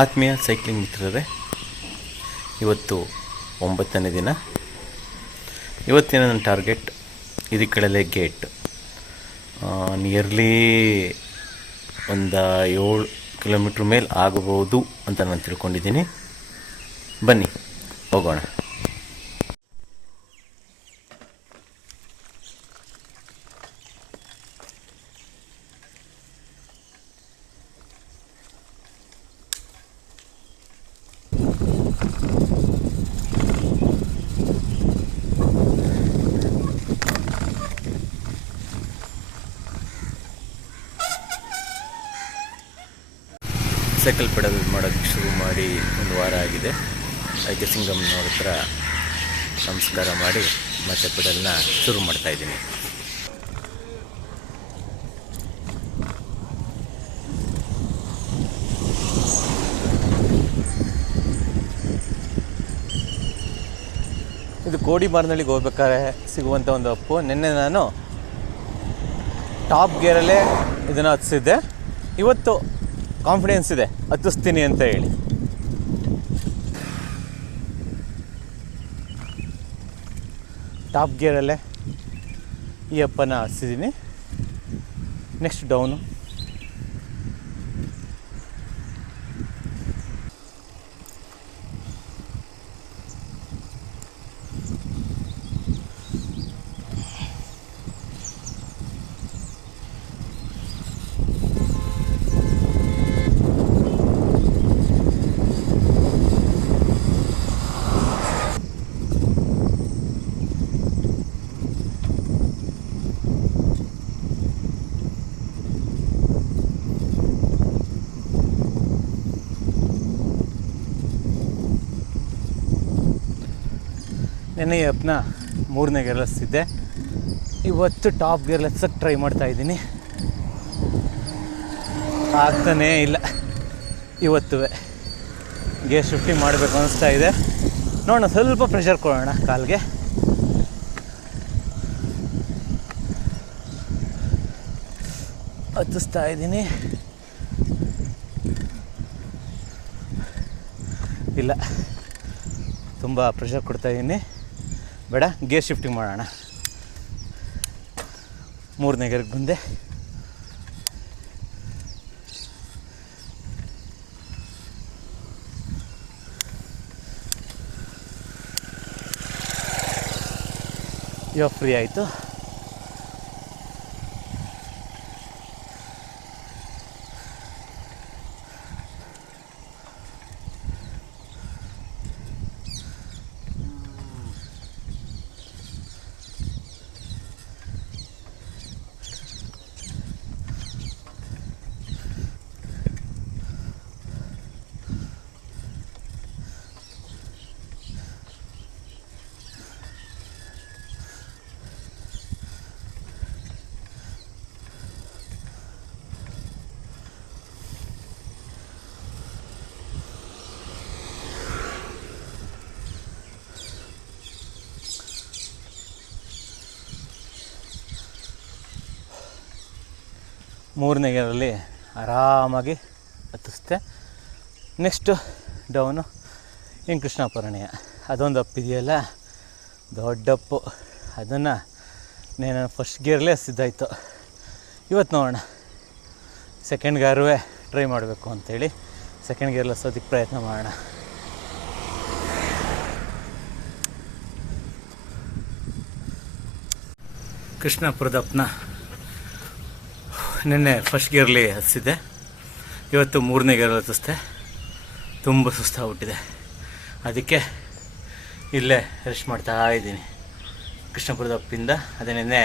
ಆತ್ಮೀಯ ಸೈಕ್ಲಿಂಗ್ ಮಿತ್ರರೇ, ಇವತ್ತು 9ನೇ ದಿನ. ಇವತ್ತಿನ ನನ್ನ ಟಾರ್ಗೆಟ್ ಹಿರೇಕೆಳಲೆ ಗೇಟ್. ನಿಯರ್ಲಿ ಒಂದು 7 ಕಿಲೋಮೀಟ್ರ್ ಮೇಲೆ ಆಗಬಹುದು ಅಂತ ನಾನು ತಿಳ್ಕೊಂಡಿದ್ದೀನಿ. ಬನ್ನಿ ಹೋಗೋಣ. ಸೈಕಲ್ ಪೆಡಲ್ ಮಾಡೋದಕ್ಕೆ ಶುರು ಮಾಡಿ 1 ವಾರ ಆಗಿದೆ. ಅದಕ್ಕೆ ಸಿಂಗಮ್ಮನವ್ರ ಹತ್ರ ನಮಸ್ಕಾರ ಮಾಡಿ ಮತ್ತೆ ಪೆಡಲ್ನ ಶುರು ಮಾಡ್ತಾಯಿದ್ದೀನಿ. ಇದು ಕೋಡಿಮಾರ್ನಳ್ಳಿಗೆ ಹೋಗ್ಬೇಕಾದ್ರೆ ಸಿಗುವಂಥ ಒಂದು ಅಪ್ಪು. ನಿನ್ನೆ ನಾನು ಟಾಪ್ ಗೇರಲ್ಲೇ ಇದನ್ನು ಹತ್ತಿಸಿದ್ದೆ. ಇವತ್ತು ಕಾನ್ಫಿಡೆನ್ಸ್ ಇದೆ ಹತ್ತಿಸ್ತೀನಿ ಅಂತ ಹೇಳಿ. ಟಾಪ್ ಗೇರಲ್ಲೇ ಈ ಅಪ್ಪನ ಹತ್ತಿಸಿದ್ದೀನಿ. Next down. ನೆನ್ನೆ ಅಪ್ಪನ 3ನೇ ಗೇರ್ ಹತ್ತಿಸಿದ್ದೆ. ಇವತ್ತು ಟಾಪ್ ಗೇರ್ ಹತ್ಸಕ್ಕೆ ಟ್ರೈ ಮಾಡ್ತಾಯಿದ್ದೀನಿ. ಆಗ್ತಾನೇ ಇಲ್ಲ. ಇವತ್ತು ಗೇರ್ ಶಿಫ್ಟಿಂಗ್ ಮಾಡಬೇಕು ಅನ್ನಿಸ್ತಾ ಇದೆ. ನೋಡೋಣ, ಸ್ವಲ್ಪ ಪ್ರೆಷರ್ ಕೊಡೋಣ ಕಾಲಿಗೆ. ಹತ್ತಿಸ್ತಾ ಇದ್ದೀನಿ. ಇಲ್ಲ, ತುಂಬ ಪ್ರೆಷರ್ ಕೊಡ್ತಾಯಿದ್ದೀನಿ. ಬೇಡ, ಗೇರ್ ಶಿಫ್ಟಿಂಗ್ ಮಾಡೋಣ. 3ನೇ ಗೇರ್ಗೆ ಬಂದೆ. ಇವಾಗ ಫ್ರೀ ಆಯಿತು. ಮೂರನೇ ಗೇರಲ್ಲಿ ಆರಾಮಾಗಿ ಹತ್ತಿಸ್ತೆ. ನೆಕ್ಸ್ಟು ಡೌನು ಹಿಂಗೆ ಕೃಷ್ಣಾಪುರಣೀಯ ಅದೊಂದು ಅಪ್ಪಿದೆಯಲ್ಲ, ದೊಡ್ಡಪ್ಪು. ಅದನ್ನು ನಾನು ಫಸ್ಟ್ ಗೇರ್ಲೇ ಹತ್ತಿದ್ದಾಯಿತು. ಇವತ್ತು ನೋಡೋಣ, ಸೆಕೆಂಡ್ ಗೇರೂ ಟ್ರೈ ಮಾಡಬೇಕು ಅಂಥೇಳಿ ಸೆಕೆಂಡ್ ಗೇರ್ಲಿ ಹತ್ತೋದಕ್ಕೆ ಪ್ರಯತ್ನ ಮಾಡೋಣ. ಕೃಷ್ಣಾಪುರದಪ್ಪನ ನಿನ್ನೆ ಫಸ್ಟ್ ಗೇರ್ಲಿ ಹತ್ತಿಸಿದ್ದೆ. ಇವತ್ತು 3ನೇ ಗೇರಲ್ಲಿ ಹತ್ತಿಸ್ದೆ. ತುಂಬ ಸುಸ್ತಾಗ್ಬಿಟ್ಟಿದೆ. ಅದಕ್ಕೆ ಇಲ್ಲೇ ರೆಸ್ಟ್ ಮಾಡ್ತಾ ಇದ್ದೀನಿ. ಕೃಷ್ಣಾಪುರದ ಅಪ್ಪಿಂದ ಅದೇ ನಿನ್ನೆ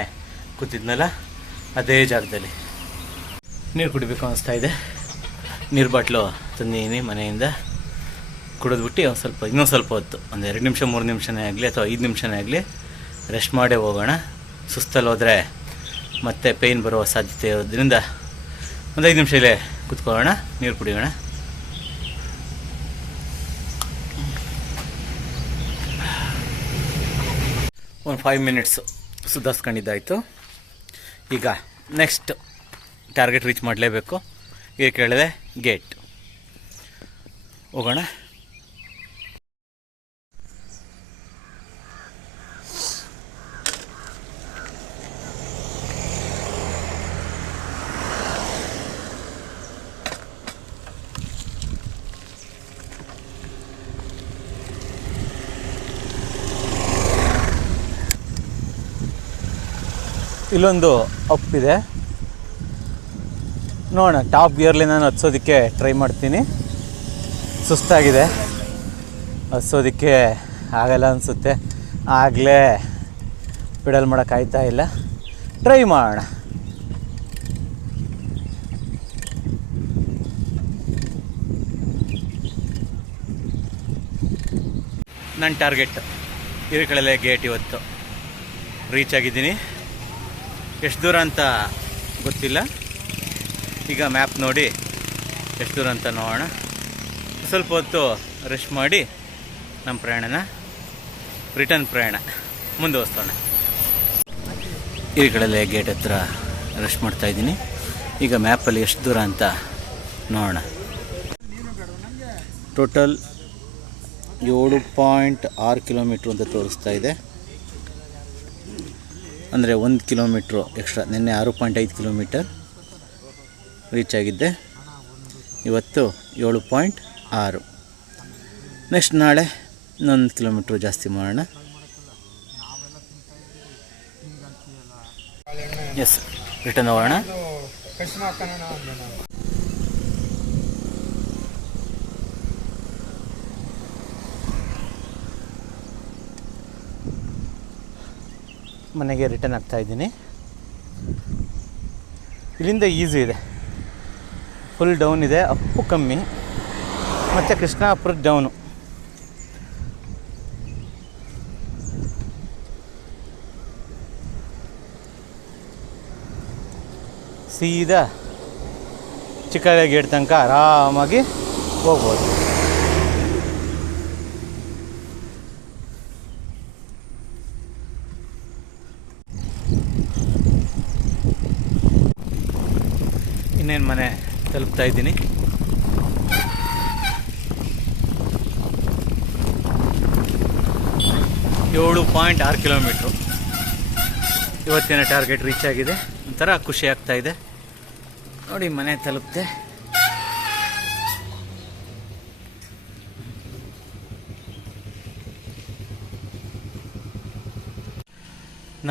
ಕೂತಿದ್ನಲ್ಲ ಅದೇ ಜಾಗದಲ್ಲಿ. ನೀರು ಕುಡಿಬೇಕು ಅನ್ನಿಸ್ತಾ ಇದೆ. ನೀರು ಬಾಟ್ಲು ತಂದಿದ್ದೀನಿ ಮನೆಯಿಂದ. ಕುಡಿದ್ಬಿಟ್ಟು ಇನ್ನೊಂದು ಸ್ವಲ್ಪ ಹೊತ್ತು, ಒಂದು 2 ನಿಮಿಷ 3 ನಿಮಿಷನೇ ಆಗಲಿ ಅಥವಾ 5 ನಿಮಿಷನೇ ಆಗಲಿ ರೆಸ್ಟ್ ಮಾಡೇ ಹೋಗೋಣ. ಸುಸ್ತಲ್ಲಿ ಹೋದರೆ ಮತ್ತೆ ಪೇಯ್ನ್ ಬರುವ ಸಾಧ್ಯತೆ ಇರೋದ್ರಿಂದ ಒಂದು 5 ನಿಮಿಷ ಇಲ್ಲೇ ಕೂತ್ಕೊಳ್ಳೋಣ, ನೀರು ಕುಡಿಯೋಣ. ಒಂದು 5 ಮಿನಿಟ್ಸು ಸುಧಾರಿಸ್ಕೊಂಡಿದ್ದಾಯಿತು. ಈಗ ನೆಕ್ಸ್ಟ್ ಟಾರ್ಗೆಟ್ ರೀಚ್ ಮಾಡಲೇಬೇಕು. ಈಗ ಕೇಳಿದೆ ಗೇಟ್. ಹೋಗೋಣ. ಇಲ್ಲೊಂದು ಅಪ್ ಇದೆ, ನೋಡೋಣ. ಟಾಪ್ ಗಿಯರ್ಲಿ ನಾನು ಹತ್ಸೋದಕ್ಕೆ ಟ್ರೈ ಮಾಡ್ತೀನಿ. ಸುಸ್ತಾಗಿದೆ, ಹತ್ಸೋದಕ್ಕೆ ಆಗಲ್ಲ ಅನಿಸುತ್ತೆ. ಆಗಲೇ ಪೆಡಲ್ ಮಾಡೋಕ್ಕಾಗ್ತಾ ಇಲ್ಲ. ಟ್ರೈ ಮಾಡೋಣ. ನನ್ನ ಟಾರ್ಗೆಟ್ ಹಿರೇಕಳಲೆ ಗೇಟ್ ಇವತ್ತು ರೀಚ್ ಆಗಿದ್ದೀನಿ. ಎಷ್ಟು ದೂರ ಅಂತ ಗೊತ್ತಿಲ್ಲ, ಈಗ ಮ್ಯಾಪ್ ನೋಡಿ ಎಷ್ಟು ದೂರ ಅಂತ ನೋಡೋಣ. ಸ್ವಲ್ಪ ಹೊತ್ತು ರೆಸ್ಟ್ ಮಾಡಿ ನಮ್ಮ ರಿಟರ್ನ್ ಪ್ರಯಾಣ ಮುಂದುವರಿಸೋಣ. ಹಿರೇಕಳಲೆ ಗೇಟ್ ಹತ್ರ ರೆಸ್ಟ್ ಮಾಡ್ತಾಯಿದ್ದೀನಿ. ಈಗ ಮ್ಯಾಪಲ್ಲಿ ಎಷ್ಟು ದೂರ ಅಂತ ನೋಡೋಣ. ಟೋಟಲ್ 7.6 ಕಿಲೋಮೀಟ್ರ್ ಅಂತ ತೋರಿಸ್ತಾ ಇದೆ. ಅಂದರೆ 1 ಕಿಲೋಮೀಟ್ರು ಎಕ್ಸ್ಟ್ರಾ. ನಿನ್ನೆ 6.5 ಕಿಲೋಮೀಟರ್ ರೀಚ್ ಆಗಿದ್ದೆ, ಇವತ್ತು 7.6. ನೆಕ್ಸ್ಟ್ ನಾಳೆ 1 ಕಿಲೋಮೀಟ್ರ್ ಜಾಸ್ತಿ ಮಾಡೋಣ. ಎಸ್, ರಿಟರ್ನ್ ಹೋಗೋಣ. ಮನೆಗೆ ರಿಟರ್ನ್ ಆಗ್ತಾಯಿದ್ದೀನಿ. ಇಲ್ಲಿಂದ ಈಸಿ ಇದೆ, ಫುಲ್ ಡೌನ್ ಇದೆ, ಅಪ್ಪು ಕಮ್ಮಿ, ಮತ್ತು ಕೃಷ್ಣಾಪುರ ಡೌನು. ಸೀದಾ ಚಿಕ್ಕಳ್ಳಿ ಗೇಟ್ ತನಕ ಆರಾಮಾಗಿ ಹೋಗ್ಬೋದು. ಇನ್ನೇನು ಮನೆ ತಲುಪ್ತಾ ಇದ್ದೀನಿ. ಏಳು 7.6 ಕಿಲೋಮೀಟ್ರು ಇವತ್ತಿನ ಟಾರ್ಗೆಟ್ ರೀಚ್ ಆಗಿದೆ. ಒಂಥರ ಖುಷಿ ಆಗ್ತಾ ಇದೆ ನೋಡಿ. ಮನೆ ತಲುಪ್ತೆ.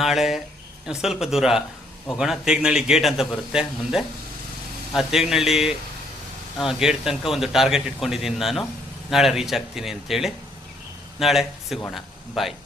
ನಾಳೆ ಸ್ವಲ್ಪ ದೂರ ಹೋಗೋಣ. ತೇಗನಹಳ್ಳಿ ಗೇಟ್ ಅಂತ ಬರುತ್ತೆ ಮುಂದೆ. ಆ ತೇಗನಹಳ್ಳಿ ಗೇಟ್ ತನಕ ಒಂದು ಟಾರ್ಗೆಟ್ ಇಟ್ಕೊಂಡಿದ್ದೀನಿ ನಾನು. ನಾಳೆ ರೀಚ್ ಆಗ್ತೀನಿ ಅಂತೇಳಿ. ನಾಳೆ ಸಿಗೋಣ. ಬಾಯ್.